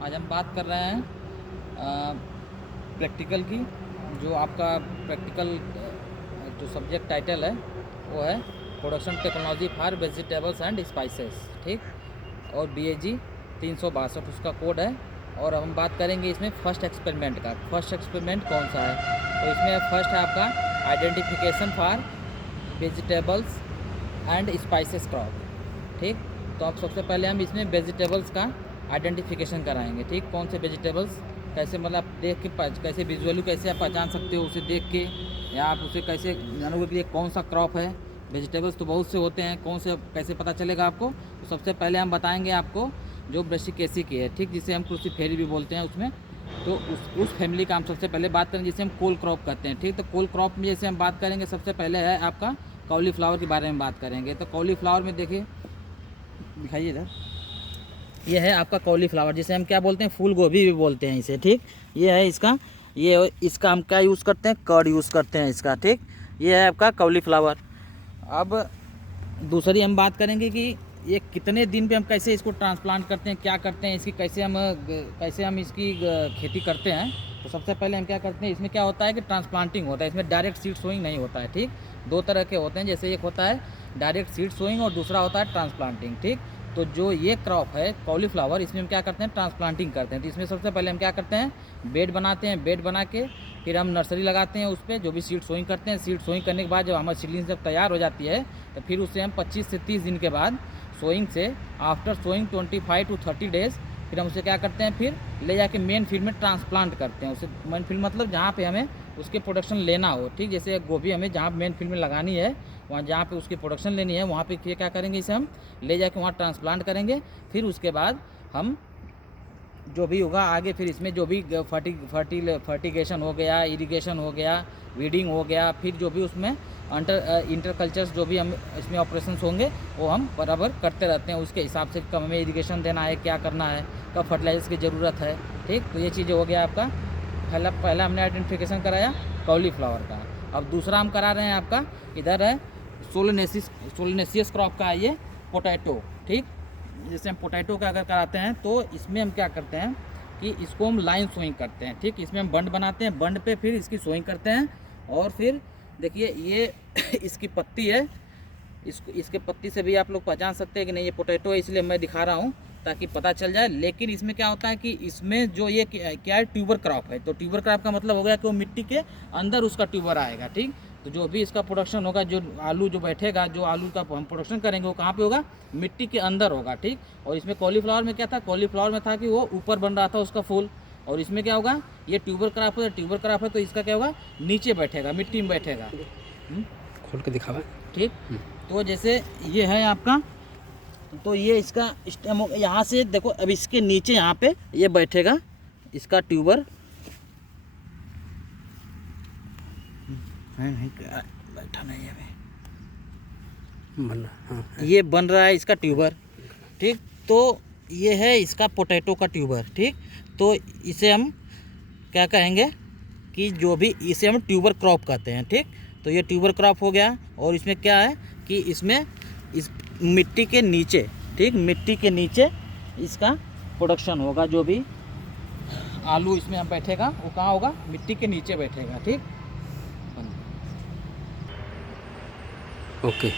आज हम बात कर रहे हैं प्रैक्टिकल की। जो आपका प्रैक्टिकल जो सब्जेक्ट टाइटल है वो है production technology for vegetables and spices, ठीक। और BAG 362 उसका कोड है। और हम बात करेंगे इसमें फर्स्ट एक्सपेरिमेंट का। फर्स्ट एक्सपेरिमेंट कौन सा है? तो इसमें फर्स्ट है आपका identification for vegetables and spices crop, ठीक। तो अब सबसे पहले हम इसमें वेजिटेबल्स का आइडेंटिफिकेशन कराएंगे, ठीक। कौन से वेजिटेबल्स कैसे, मतलब देख के कैसे विजुअली कैसे आप पहचान सकते हो उसे देख के, या आप उसे कैसे जानोगे कि ये कौन सा क्रॉप है। वेजिटेबल्स तो बहुत से होते हैं, कौन से कैसे पता चलेगा आपको? तो सबसे पहले हम बताएंगे आपको जो ब्रासिकेसी की है, ठीक, जिसे हम क्रूसीफेरी भी बोलते हैं उसमें। तो उस फैमिली का हम सबसे पहले बात करें जिसे हम कोल क्रॉप कहते हैं, ठीक। तो कोल क्रॉप में जैसे हम बात करेंगे सबसे पहले है आपका कॉलीफ्लावर के बारे में बात करेंगे। तो कॉलीफ्लावर में देखिए, दिखाइए इधर, ये है आपका कॉलीफ्लावर, जिसे हम क्या बोलते हैं, फूल गोभी भी बोलते हैं इसे, ठीक। ये है इसका, ये इसका हम क्या यूज़ करते हैं, कर्ड यूज़ करते हैं इसका, ठीक। ये है आपका कॉलीफ्लावर। अब दूसरी हम बात करेंगे कि ये कितने दिन पे हम कैसे इसको ट्रांसप्लांट करते हैं, क्या करते हैं इसकी, कैसे हम इसकी खेती करते हैं। तो सबसे पहले हम क्या करते हैं, इसमें क्या होता है कि ट्रांसप्लांटिंग होता है, इसमें डायरेक्ट सीड सोइंग नहीं होता है, ठीक। दो तरह के होते हैं, जैसे एक होता है डायरेक्ट सीड सोइंग और दूसरा होता है ट्रांसप्लांटिंग, ठीक। तो जो ये क्रॉप है कॉलीफ्लावर, इसमें हम क्या करते हैं, ट्रांसप्लांटिंग करते हैं। तो इसमें सबसे पहले हम क्या करते हैं, बेड बनाते हैं। बेड बना के फिर हम नर्सरी लगाते हैं, उस पर जो भी सीड सोइंग करते हैं। सीड सोइंग करने के बाद जब हमारी सीडलिंग जब तैयार हो जाती है तो फिर उसे हम 25 से 30 दिन के बाद सोइंग से, आफ्टर सोइंग 25 to 30 डेज़, फिर हम उसे क्या करते हैं, फिर ले जाके मेन फील्ड में ट्रांसप्लांट करते हैं। उसे मेन फील्ड मतलब जहाँ पे हमें उसके प्रोडक्शन लेना हो, ठीक। जैसे गोभी हमें जहाँ मेन फील्ड में लगानी है, वहाँ जहाँ पे उसकी प्रोडक्शन लेनी है, वहाँ पे फिर क्या करेंगे, इसे हम ले जाके वहाँ ट्रांसप्लांट करेंगे। फिर उसके बाद हम जो भी होगा आगे, फिर इसमें जो भी फर्टिगेशन हो गया, इरिगेशन हो गया, वीडिंग हो गया, फिर जो भी उसमें इंटर कल्चर्स जो भी हम इसमें ऑपरेशंस होंगे वो हम बराबर करते रहते हैं। उसके हिसाब से कब हमें इरिगेशन देना है, क्या करना है, कब फर्टिलाइजर्स की ज़रूरत है, ठीक। तो ये चीज़ें हो गया आपका पहला हमने आइडेंटिफिकेशन कराया कॉलीफ्लावर का। अब दूसरा हम करा रहे हैं आपका, इधर है सोलेनेसियस क्रॉप का है ये पोटैटो, ठीक। जैसे हम पोटैटो का अगर कराते हैं तो इसमें हम क्या करते हैं कि इसको हम लाइन सोइंग करते हैं, ठीक। इसमें हम बंड बनाते हैं, बंड पे फिर इसकी सोइंग करते हैं। और फिर देखिए ये इसकी पत्ती है, इसके पत्ती से भी आप लोग पहचान सकते हैं कि नहीं ये पोटैटो है, इसलिए मैं दिखा रहा हूँ ताकि पता चल जाए। लेकिन इसमें क्या होता है कि इसमें जो ये क्या है, ट्यूबर क्रॉप है। तो ट्यूबर क्रॉप का मतलब हो गया कि वो मिट्टी के अंदर उसका ट्यूबर आएगा, ठीक। तो जो भी इसका प्रोडक्शन होगा, जो आलू जो बैठेगा, जो आलू का हम प्रोडक्शन करेंगे वो कहाँ पे होगा, मिट्टी के अंदर होगा, ठीक। और इसमें कॉलीफ्लावर में क्या था, कॉलीफ्लावर में था कि वो ऊपर बन रहा था उसका फूल। और इसमें क्या होगा, ये ट्यूबर क्रॉप है, ट्यूबर क्रॉप है तो इसका क्या होगा, नीचे बैठेगा, मिट्टी में बैठेगा। खोल के दिखावा, ठीक। तो जैसे ये है आपका, तो ये इसका स्टेम यहाँ से देखो, अब इसके नीचे यहाँ पे ये बैठेगा इसका ट्यूबर, बैठा नहीं है ये बन रहा है इसका ट्यूबर, ठीक। तो ये है इसका पोटैटो का ट्यूबर, ठीक। तो इसे हम क्या कहेंगे कि जो भी इसे हम ट्यूबर क्रॉप कहते हैं, ठीक। तो ये ट्यूबर क्रॉप हो गया। और इसमें क्या है कि इसमें इस मिट्टी के नीचे, ठीक, मिट्टी के नीचे इसका प्रोडक्शन होगा। जो भी आलू इसमें हम बैठेगा वो कहाँ होगा, मिट्टी के नीचे बैठेगा, ठीक। ओके।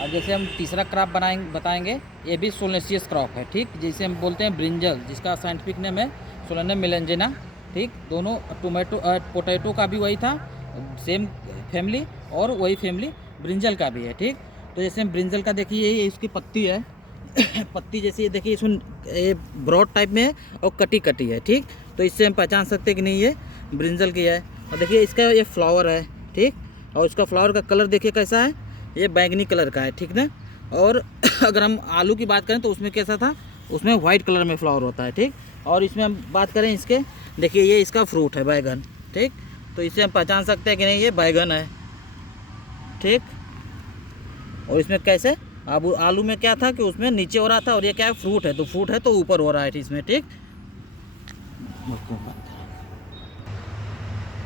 और जैसे हम तीसरा क्रॉप बताएंगे, ये भी सोलेनेसियस क्रॉप है, ठीक। जिसे हम बोलते हैं ब्रिंजल, जिसका साइंटिफिक नेम है सोलेनम मेलेंजिना, ठीक। दोनों पोटैटो का भी वही था, सेम फैमिली, और वही फैमिली ब्रिंजल का भी है, ठीक। तो जैसे हम ब्रिंजल का देखिए, ये इसकी पत्ती है पत्ती जैसे ये देखिए, इसमें ये ब्रॉड टाइप में है और कटी कटी है, ठीक। तो इससे हम पहचान सकते हैं कि नहीं ये ब्रिंजल की है। और देखिए इसका ये फ्लावर है, ठीक। और इसका फ्लावर का कलर देखिए कैसा है, ये बैंगनी कलर का है, ठीक ना। और अगर हम आलू की बात करें तो उसमें कैसा था, उसमें वाइट कलर में फ्लावर होता है, ठीक। और इसमें हम बात करें इसके, देखिए ये इसका फ्रूट है बैगन, ठीक। तो इससे हम पहचान सकते हैं कि नहीं ये बैगन है, ठीक। और इसमें कैसे, अब आलू में क्या था कि उसमें नीचे हो रहा था, और ये क्या है, फ्रूट है, तो फ्रूट है तो ऊपर हो रहा है इसमें, ठीक।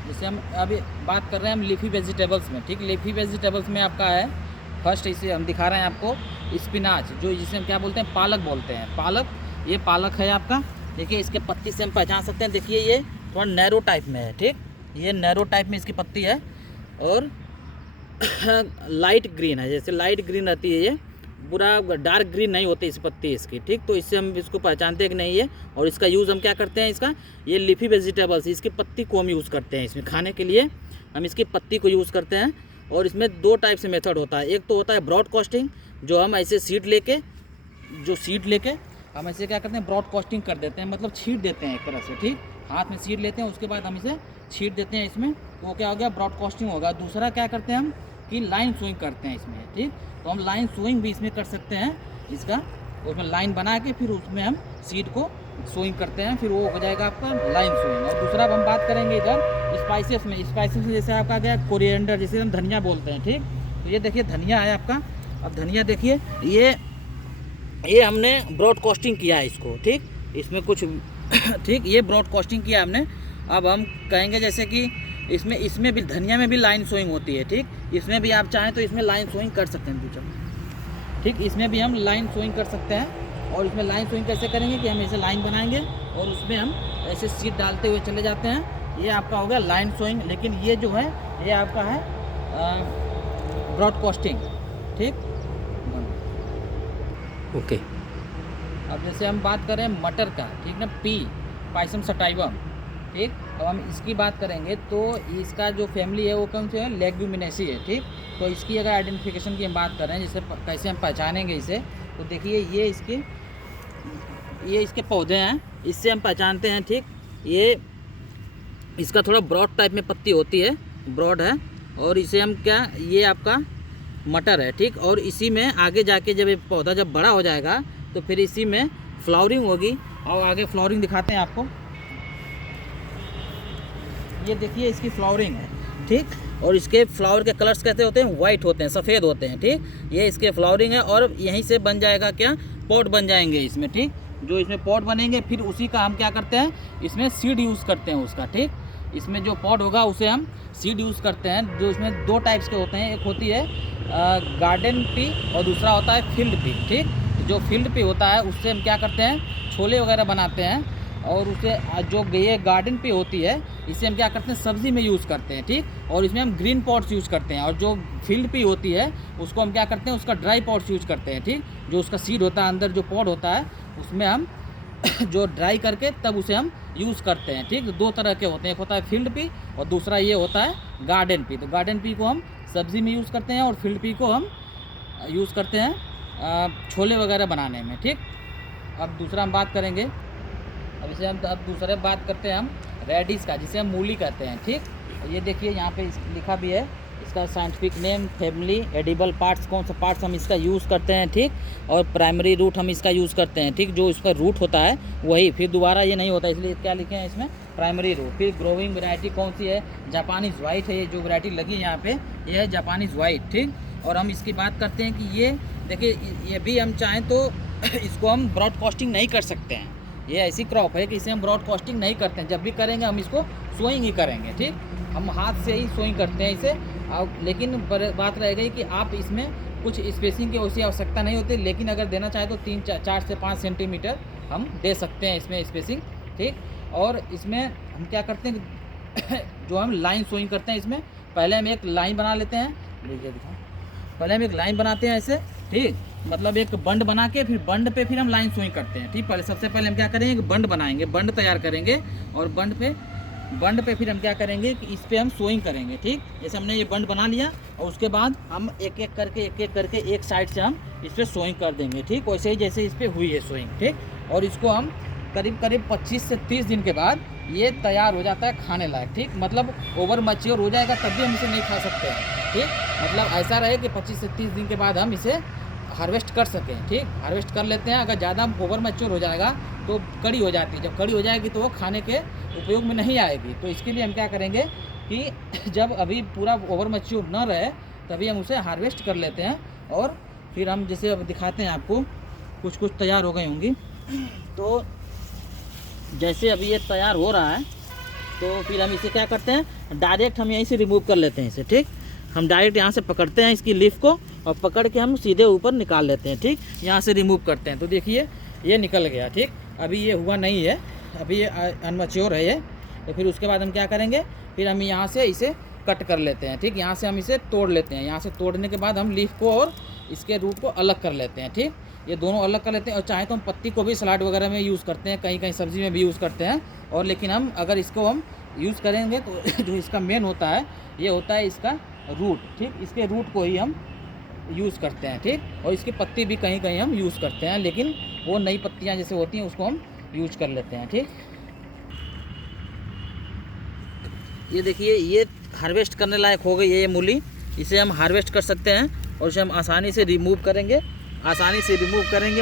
जैसे हम अभी बात कर रहे हैं हम लीफी वेजिटेबल्स में, ठीक। लीफी वेजिटेबल्स में आपका है फर्स्ट, इसे हम दिखा रहे हैं आपको स्पिनाच, जो जिसे हम क्या बोलते हैं, पालक बोलते हैं। पालक, ये पालक है आपका, देखिए इसके पत्ती से हम पहचान सकते हैं। देखिए ये थोड़ा नैरो टाइप में है, ठीक, ये नैरो टाइप में इसकी पत्ती है और लाइट ग्रीन है, जैसे लाइट ग्रीन रहती है, ये पूरा डार्क ग्रीन नहीं होती इस पत्ती इसकी, ठीक। तो इससे हम इसको पहचानते हैं कि नहीं है। और इसका यूज़ हम क्या करते हैं, इसका ये लीफी वेजिटेबल्स, इसकी पत्ती को हम यूज़ करते हैं इसमें खाने के लिए, हम इसकी पत्ती को यूज़ करते हैं। और इसमें 2 टाइप से मेथड होता है। एक तो होता है ब्रॉडकास्टिंग, जो हम ऐसे सीड लेके हम ऐसे क्या करते हैं, ब्रॉडकास्टिंग कर देते हैं, मतलब छीट देते हैं एक तरह से, ठीक। हाथ में सीड लेते हैं, उसके बाद हम इसे छीट देते हैं इसमें, तो वो क्या हो गया, ब्रॉडकास्टिंग होगा। दूसरा क्या करते हैं हम कि लाइन सोइंग करते हैं इसमें, ठीक। तो हम लाइन सोइंग भी इसमें कर सकते हैं इसका, उसमें लाइन बना के फिर उसमें हम सीड को सोइंग करते हैं, फिर वो हो जाएगा आपका लाइन सोइंग। और दूसरा अब हम बात करेंगे इधर स्पाइसेस में। स्पाइसेस में जैसे आपका गया कोरिएंडर, जिसे हम धनिया बोलते हैं, ठीक। तो ये देखिए धनिया है आपका। अब धनिया देखिए ये हमने ब्रॉडकास्टिंग किया है इसको, ठीक, इसमें कुछ ठीक, ये ब्रॉडकास्टिंग किया हमने। अब हम कहेंगे जैसे कि इसमें भी धनिया में भी लाइन सोइंग होती है, ठीक। इसमें भी आप चाहें तो इसमें लाइन सोइंग कर सकते हैं फ्यूचर में, ठीक। इसमें भी हम लाइन सोइंग कर सकते हैं। और इसमें लाइन सोइंग कैसे करेंगे कि हम ऐसे लाइन बनाएंगे और उसमें हम ऐसे सीड डालते हुए चले जाते हैं। ये आपका हो गया लाइन सोइंग। लेकिन ये जो है ये आपका है ब्रॉडकास्टिंग, ठीक। ओके। अब जैसे हम बात करें मटर का, ठीक ना, पी पाइसम सटाइवम, ठीक। अब हम इसकी बात करेंगे तो इसका जो फैमिली है वो कौन सी है, लेग्यूमिनेसी है, ठीक। तो इसकी अगर आइडेंटिफिकेशन की हम बात करें, जैसे कैसे हम पहचानेंगे इसे, तो देखिए ये इसके पौधे हैं, इससे हम पहचानते हैं, ठीक। ये इसका थोड़ा ब्रॉड टाइप में पत्ती होती है, ब्रॉड है। और इसे हम क्या, ये आपका मटर है, ठीक। और इसी में आगे जाके जब ये पौधा जब बड़ा हो जाएगा तो फिर इसी में फ्लावरिंग होगी। और आगे फ्लावरिंग दिखाते हैं आपको, ये देखिए इसकी फ्लावरिंग है, ठीक। और इसके फ्लावर के कलर्स कैसे होते हैं, वाइट होते हैं, सफ़ेद होते हैं, ठीक। ये इसके फ्लावरिंग है और यहीं से बन जाएगा क्या, पॉट बन जाएंगे इसमें, ठीक। जो इसमें पॉट बनेंगे फिर उसी का हम क्या करते हैं, इसमें सीड यूज़ करते हैं उसका, ठीक। इसमें जो पॉट होगा उसे हम सीड यूज़ करते हैं। जो इसमें 2 टाइप्स के होते हैं, एक होती है गार्डन पी और दूसरा होता है फील्ड पी, ठीक। जो फील्ड पी होता है उससे हम क्या करते हैं, छोले वगैरह बनाते हैं। और उसे जो ये गार्डन पे होती है इसे हम क्या करते हैं, सब्ज़ी में यूज़ करते हैं, ठीक। और इसमें हम ग्रीन पॉट्स यूज़ करते हैं। और जो फील्ड पे होती है उसको हम क्या करते हैं, उसका ड्राई पॉट्स यूज़ करते हैं, ठीक। जो उसका सीड होता है अंदर जो पॉट होता है उसमें हम जो ड्राई करके तब उसे हम यूज़ करते हैं, ठीक। 2 तरह के होते हैं, एक होता है फील्ड पी और दूसरा ये होता है गार्डन पी। तो गार्डन पी को हम सब्ज़ी में यूज़ करते हैं और फील्ड पी को हम यूज़ करते हैं छोले वगैरह बनाने में, ठीक। अब दूसरा हम बात करेंगे, अब इसे हम अब दूसरे बात करते हैं हम रेडिश का, जिसे हम मूली कहते हैं, ठीक। ये देखिए यहाँ पे लिखा भी है इसका scientific name, family, edible parts, कौन सा पार्ट्स हम इसका यूज़ करते हैं, ठीक। और प्राइमरी रूट हम इसका यूज़ करते हैं, ठीक। जो इसका रूट होता है वही, फिर दोबारा ये नहीं होता, इसलिए क्या लिखे हैं इसमें, प्राइमरी रूट। फिर ग्रोविंग वैरायटी कौन सी है, जापानीज़ वाइट है, ये जो वैरायटी लगी यहाँ पे ये है जापानीज़ वाइट, ठीक। और हम इसकी बात करते हैं कि ये देखिए ये भी हम चाहें तो इसको हम ब्रॉडकास्टिंग नहीं कर सकते हैं। ये ऐसी क्रॉप है कि इसे हम ब्रॉडकास्टिंग नहीं करते हैं, जब भी करेंगे हम इसको सोइंग ही करेंगे, ठीक। हम हाथ से ही सोइंग करते हैं इसे। लेकिन बात रह गई कि आप इसमें कुछ स्पेसिंग की वैसी आवश्यकता नहीं होती, लेकिन अगर देना चाहें तो 4 से 5 सेंटीमीटर हम दे सकते हैं इसमें स्पेसिंग, ठीक। और इसमें हम क्या करते हैं कि जो हम लाइन सोइंग करते हैं, इसमें पहले हम एक लाइन बना लेते हैं, देखिए पहले हम एक लाइन बनाते हैं ऐसे, ठीक। मतलब एक बंड बना के फिर बंड पे फिर हम लाइन सोइंग करते हैं, ठीक। सबसे पहले हम क्या करेंगे, एक बंड बनाएंगे, बंड तैयार करेंगे और बंड पे फिर हम क्या करेंगे कि इस पे हम सोइंग करेंगे, ठीक। जैसे हमने ये बंड बना लिया और उसके बाद हम एक एक करके एक साइड से हम इस पर सोइंग कर देंगे, ठीक। वैसे ही जैसे इस पर हुई है सोइंग, ठीक। और इसको हम करीब 25 से 30 दिन के बाद ये तैयार हो जाता है खाने लायक, ठीक। मतलब ओवर मैच्योर हो जाएगा तब भी हम इसे नहीं खा सकते हैं, ठीक। मतलब ऐसा रहे कि 25 से 30 दिन के बाद हम इसे हार्वेस्ट कर सकें, ठीक। हार्वेस्ट कर लेते हैं। अगर ज़्यादा ओवर मैच्योर हो जाएगा तो कड़ी हो जाती है, जब कड़ी हो जाएगी तो वो खाने के उपयोग में नहीं आएगी। तो इसके लिए हम क्या करेंगे कि जब अभी पूरा ओवर मैच्योर न रहे तभी हम उसे हार्वेस्ट कर लेते हैं। और फिर हम जैसे अब दिखाते हैं आपको, कुछ तैयार हो गई होंगी। तो जैसे अभी ये तैयार हो रहा है तो फिर हम इसे क्या करते हैं, डायरेक्ट हम यहीं से रिमूव कर लेते हैं इसे, ठीक। हम डायरेक्ट यहाँ से पकड़ते हैं इसकी लीफ को और पकड़ के हम सीधे ऊपर निकाल लेते हैं, ठीक। यहाँ से रिमूव करते हैं तो देखिए ये निकल गया, ठीक। अभी ये हुआ नहीं है, अभी ये अनमैच्योर है ये। तो फिर उसके बाद हम क्या करेंगे, फिर हम यहाँ से इसे कट कर लेते हैं, ठीक। यहाँ से हम इसे तोड़ लेते हैं, यहाँ से तोड़ने के बाद हम लीफ को और इसके रूट को अलग कर लेते हैं, ठीक। ये दोनों अलग कर लेते हैं। और चाहे तो हम पत्ती को भी सलाद वगैरह में यूज़ करते हैं, कहीं कहीं सब्ज़ी में भी यूज़ करते हैं। और लेकिन हम अगर इसको हम यूज़ करेंगे तो जो इसका मेन होता है ये होता है इसका रूट, ठीक। इसके रूट को ही हम यूज़ करते हैं, ठीक। और इसकी पत्ती भी कहीं कहीं हम यूज़ करते हैं, लेकिन वो नई पत्तियाँ जैसे होती हैं उसको हम यूज कर लेते हैं, ठीक। ये देखिए ये हार्वेस्ट करने लायक हो गई है ये मूली। इसे हम हार्वेस्ट कर सकते हैं और इसे हम आसानी से रिमूव करेंगे,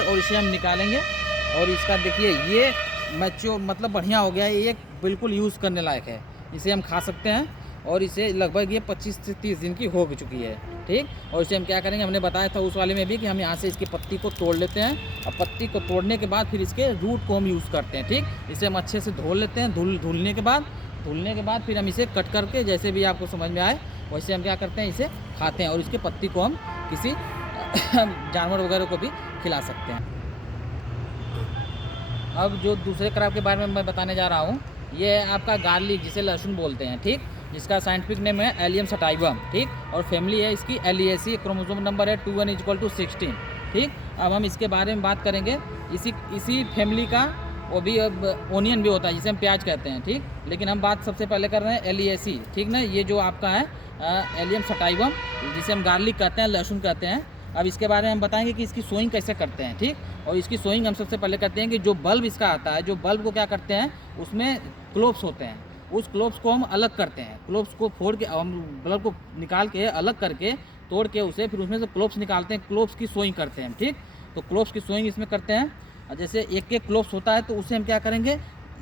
और इसे हम निकालेंगे। और इसका देखिए ये मैच्योर मतलब बढ़िया हो गया है, ये बिल्कुल यूज़ करने लायक है। इसे हम खा सकते हैं और इसे लगभग ये 25 से 30 दिन की हो चुकी है, ठीक। और इसे हम क्या करेंगे, हमने बताया था उस वाले में भी कि हम यहाँ से इसकी पत्ती को तोड़ लेते हैं और पत्ती को तोड़ने के बाद फिर इसके रूट को हम यूज़ करते हैं, ठीक। इसे हम अच्छे से धो लेते हैं, धुलने के बाद फिर हम इसे कट करके जैसे भी आपको समझ में आए वैसे हम क्या करते हैं, इसे खाते हैं। और इसके पत्ती को हम किसी जानवर वगैरह को भी खिला सकते हैं। अब जो दूसरे क्रॉप के बारे में मैं बताने जा रहा हूँ, ये है आपका गार्लिक, जिसे लहसुन बोलते हैं, ठीक। जिसका साइंटिफिक नेम है एलियम सटाइवम, ठीक। और फैमिली है इसकी एलिएसी, क्रोमोसोम नंबर है 21=16, ठीक। अब हम इसके बारे में बात करेंगे। इसी फैमिली का वो भी अब ओनियन भी होता है जिसे हम प्याज कहते हैं, ठीक। लेकिन हम बात सबसे पहले कर रहे हैं एलिएसी, ठीक ना। ये जो आपका है एलियम सटाइवम, जिसे हम गार्लिक कहते हैं, लहसुन कहते हैं। अब इसके बारे में हम बताएंगे कि इसकी सोइंग कैसे करते हैं, ठीक। और इसकी सोइंग हम सबसे पहले करते हैं कि जो बल्ब इसका आता है, जो बल्ब को क्या करते हैं, उसमें क्लोव्स होते हैं, उस क्लोव्स को हम अलग करते हैं। क्लोव्स को फोड़ के हम बल्ब को निकाल के अलग करके तोड़ के उसे फिर उसमें से क्लोव्स निकालते हैं, क्लोव्स की सोइंग करते हैं, ठीक। तो क्लोव्स की सोइंग इसमें करते हैं। जैसे एक क्लोव्स होता है तो उसे हम क्या करेंगे,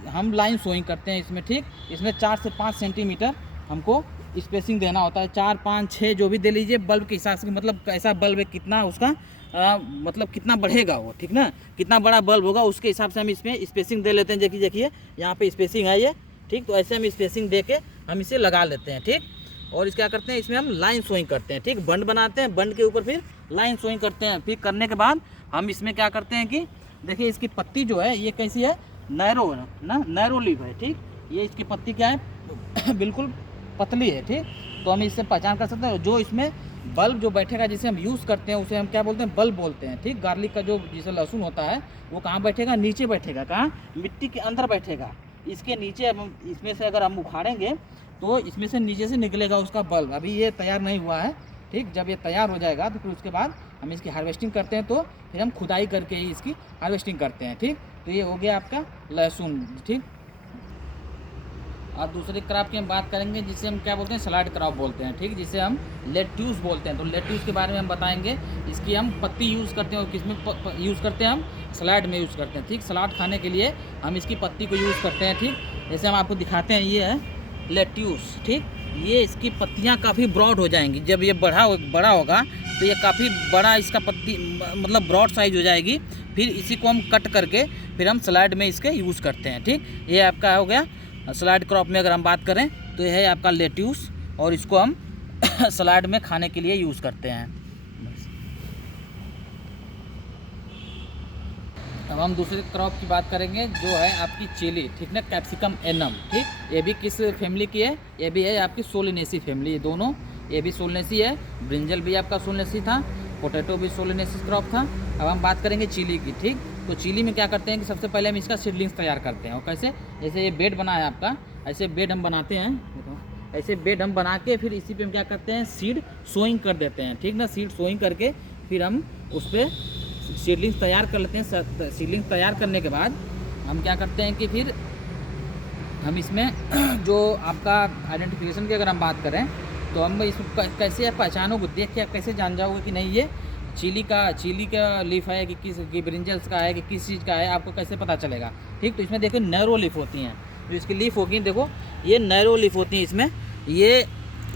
हम लाइन सोइंग करते हैं इसमें, ठीक। इसमें 4 से 5 सेंटीमीटर हमको स्पेसिंग देना होता है, 4, 5, 6 जो भी दे लीजिए बल्ब के हिसाब से, मतलब कैसा बल्ब है, कितना उसका मतलब कितना बढ़ेगा वो, ठीक ना, कितना बड़ा बल्ब होगा उसके हिसाब से हम इसमें स्पेसिंग दे लेते हैं। देखिए यहाँ पे स्पेसिंग है ये, ठीक। तो ऐसे हम स्पेसिंग दे के हम इसे लगा लेते हैं, ठीक। और इस क्या करते हैं, इसमें हम लाइन सोइंग करते हैं, ठीक। बंड बनाते हैं, बंड के ऊपर फिर लाइन सोइंग करते हैं। फिर करने के बाद हम इसमें क्या करते हैं कि देखिए इसकी पत्ती जो है ये कैसी है, नैरो लीफ है, ठीक। ये इसकी पत्ती क्या है बिल्कुल पतली है, ठीक। तो हम इससे पहचान कर सकते हैं। जो इसमें बल्ब जो बैठेगा जिसे हम यूज़ करते हैं उसे हम क्या बोलते हैं, बल्ब बोलते हैं, ठीक। गार्लिक का जो जिसे लहसुन होता है वो कहाँ बैठेगा, नीचे बैठेगा, कहाँ, मिट्टी के अंदर बैठेगा। इसके नीचे अब इसमें से अगर हम उखाड़ेंगे तो इसमें से नीचे से निकलेगा उसका बल्ब। अभी ये तैयार नहीं हुआ है, ठीक। जब ये तैयार हो जाएगा तो फिर उसके बाद हम इसकी हार्वेस्टिंग करते हैं, तो फिर हम खुदाई करके ही इसकी हार्वेस्टिंग करते हैं, ठीक। तो ये हो गया आपका लहसुन, ठीक। अब दूसरे क्रॉप की हम बात करेंगे जिसे हम क्या बोलते हैं, सलाद क्रॉप बोलते हैं, ठीक। जिसे हम लेट्यूस बोलते हैं। तो लेट्यूस के बारे में हम बताएंगे। इसकी हम पत्ती यूज़ करते हैं और किसमें यूज़ करते हैं, हम सलाद में यूज़ करते हैं, ठीक। सलाद खाने के लिए हम इसकी पत्ती को यूज़ करते हैं, ठीक। जैसे हम आपको दिखाते हैं, ये है लेट्यूस, ठीक। ये इसकी पत्तियाँ काफ़ी ब्रॉड हो जाएंगी, जब ये बड़ा होगा तो ये काफ़ी बड़ा इसका पत्ती मतलब ब्रॉड साइज हो जाएगी। फिर इसी को हम कट करके फिर हम सलाद में इसके यूज़ करते हैं, ठीक। ये आपका हो गया सलाद क्रॉप में अगर हम बात करें तो यह है आपका लेट्यूस, और इसको हम सलाद में खाने के लिए यूज़ करते हैं। अब हम दूसरे क्रॉप की बात करेंगे जो है आपकी चिली, ठीक ना, कैप्सिकम एनम, ठीक। ये भी किस फैमिली की है, ये भी है आपकी सोलेनेसी फैमिली, ये दोनों, ये भी सोलेनेसी है। ब्रिंजल भी आपका सोलेनेसी था, पोटैटो भी सोलेनेसी क्रॉप था। अब हम बात करेंगे चिली की, ठीक। तो चिली में क्या करते हैं कि सबसे पहले हम इसका सीडलिंग्स तैयार करते हैं। और कैसे, जैसे ये बेड बना है आपका, ऐसे बेड हम बनाते हैं, देखो ऐसे बेड हम बना के फिर इसी पे हम क्या करते हैं, सीड सोइंग कर देते हैं, ठीक ना। सीड सोइंग करके फिर हम उस पर सीडलिंग्स तैयार कर लेते हैं। सीडलिंग्स तैयार करने के बाद हम क्या करते हैं कि फिर हम इसमें जो आपका आइडेंटिफिकेशन की अगर हम बात करें तो हम इस कैसे आप पहचानोगे, देख के आप कैसे जान जाओगे कि नहीं ये चिली का लीफ है कि किस ब्रिंजल्स का है कि किस चीज़ का है, आपको कैसे पता चलेगा, ठीक। तो इसमें देखो नैरो लीफ होती हैं, जो इसकी लीफ होगी, देखो ये नैरो लीफ होती है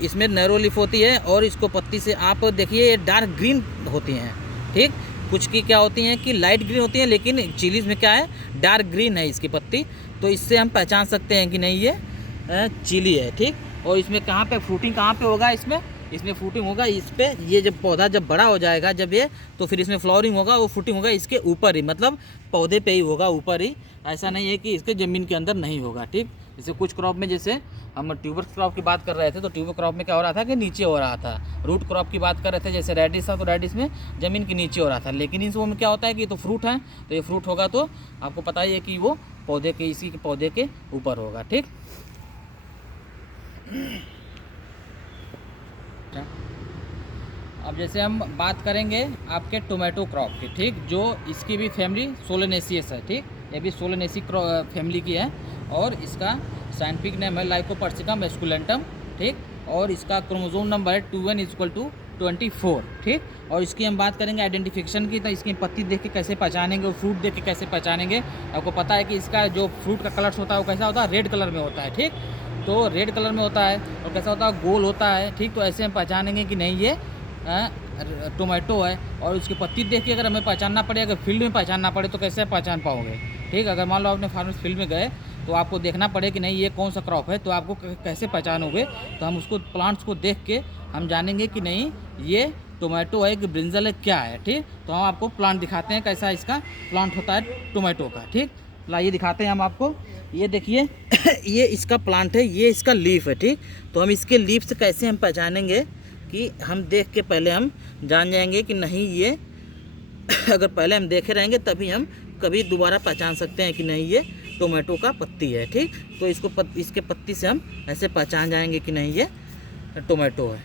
इसमें नैरो लीफ होती है। और इसको पत्ती से आप देखिए ये डार्क ग्रीन होती हैं, ठीक। कुछ की क्या होती हैं कि लाइट ग्रीन होती हैं, लेकिन चिलीज़ में क्या है, डार्क ग्रीन है इसकी पत्ती। तो इससे हम पहचान सकते हैं कि नहीं ये चिली है, ठीक। और इसमें कहाँ पे फ्रूटिंग कहाँ पे होगा, इसमें इसमें फ्रूटिंग होगा इस पे, ये जब पौधा जब बड़ा हो जाएगा जब ये, तो फिर इसमें फ्लावरिंग होगा, वो फ्रूटिंग होगा इसके ऊपर ही, मतलब पौधे पे ही होगा ऊपर ही। ऐसा नहीं है कि इसके ज़मीन के अंदर नहीं होगा, ठीक। जैसे कुछ क्रॉप में, जैसे हम ट्यूबर क्रॉप की बात कर रहे थे, तो ट्यूबर क्रॉप में क्या हो रहा था कि नीचे हो रहा था। रूट क्रॉप की बात कर रहे थे, जैसे रेडिस था तो रेडिस में ज़मीन के नीचे हो रहा था। लेकिन इन सबों में क्या होता है कि ये तो फ्रूट है, तो ये फ्रूट होगा तो आपको पता ही है कि वो पौधे के, इसी के पौधे के ऊपर होगा, ठीक। अब जैसे हम बात करेंगे आपके टोमेटो क्रॉप की, ठीक, जो इसकी भी फैमिली सोलेनेसियस है, ठीक। ये भी सोलेनेसी फैमिली की है और इसका साइंटिफिक नेम है लाइकोपर्सिकम एस्कुलेंटम, ठीक। और इसका क्रोमोसोम नंबर है 2n=24, ठीक। और इसकी हम बात करेंगे आइडेंटिफिकेशन की, तो इसकी पत्ती देख के कैसे पहचानेंगे और फ्रूट देख के कैसे पहचानेंगे। आपको पता है कि इसका जो फ्रूट का कलर होता है वो कैसा होता है, रेड कलर में होता है, ठीक। तो रेड कलर में होता है और कैसा होता है, गोल होता है, ठीक। तो ऐसे हम पहचानेंगे कि नहीं ये टोमेटो है। और उसकी पत्ती देख के अगर हमें पहचानना पड़े, अगर फील्ड में पहचानना पड़े तो कैसे पहचान पाओगे, ठीक। अगर मान लो आपने फार्मर्स फील्ड में गए तो आपको देखना पड़े कि नहीं ये कौन सा क्रॉप है, तो आपको कैसे पहचानोगे, तो हम उसको प्लांट्स को देख के हम जानेंगे कि नहीं ये टोमेटो है कि ब्रिंजल है, क्या है, ठीक। तो हम आपको प्लांट दिखाते हैं कैसा इसका प्लांट होता है टोमेटो का, ठीक। लाइए दिखाते हैं हम आपको, ये देखिए ये इसका प्लांट है, ये इसका लीफ है, ठीक। तो हम इसके लीफ से कैसे हम पहचानेंगे कि हम देख के पहले हम जान जाएंगे कि नहीं ये अगर पहले हम देखे रहेंगे तभी हम कभी दोबारा पहचान सकते हैं कि नहीं ये टोमेटो का पत्ती है, ठीक। तो इसको इसके पत्ती से हम ऐसे पहचान जाएंगे कि नहीं ये टोमेटो है।